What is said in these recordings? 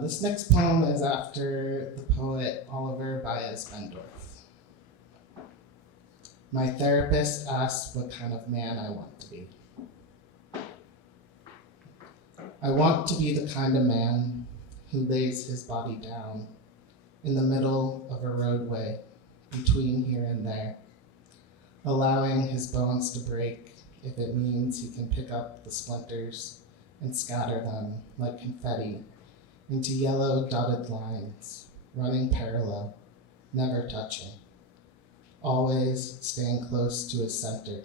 This next poem is after the poet Oliver Baez-Bendorf. My therapist asked what kind of man I want to be. I want to be the kind of man who lays his body down in the middle of a roadway between here and there, allowing his bones to break if it means he can pick up the splinters and scatter them like confetti into yellow dotted lines, running parallel, never touching, always staying close to his center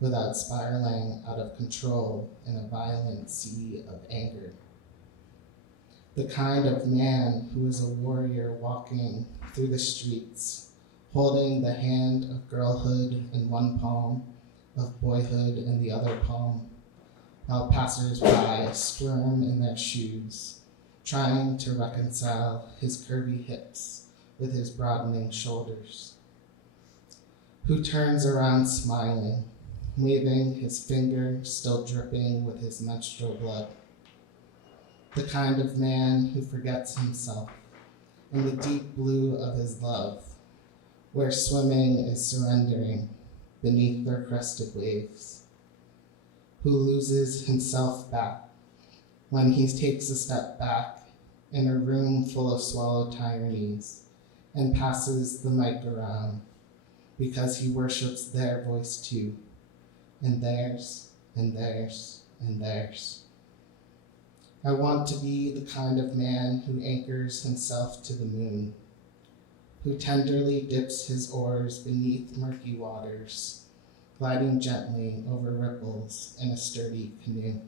without spiraling out of control in a violent sea of anger. The kind of man who is a warrior walking through the streets, holding the hand of girlhood in one palm, of boyhood in the other palm, while passers-by squirm in their shoes, trying to reconcile his curvy hips with his broadening shoulders. Who turns around smiling, waving his finger still dripping with his menstrual blood. The kind of man who forgets himself in the deep blue of his love, where swimming is surrendering beneath their crested waves. Who loses himself back when he takes a step back in a room full of swallowed tyrannies and passes the mic around because he worships their voice too, and theirs, and theirs, and theirs. I want to be the kind of man who anchors himself to the moon, who tenderly dips his oars beneath murky waters, gliding gently over ripples in a sturdy canoe,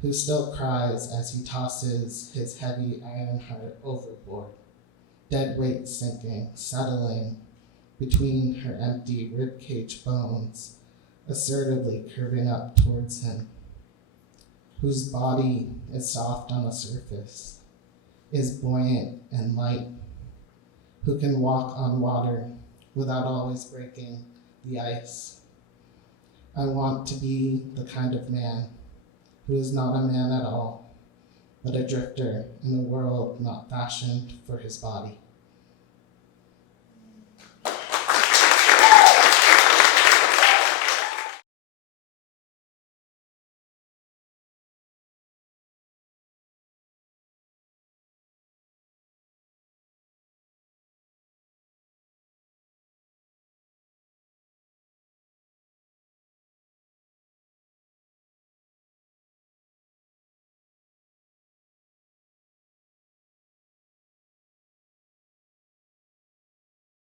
who still cries as he tosses his heavy iron heart overboard, dead weight sinking, settling between her empty ribcage bones, assertively curving up towards him, whose body is soft on the surface, is buoyant and light, who can walk on water without always breaking the ice. I want to be the kind of man who is not a man at all, but a drifter in a world not fashioned for his body.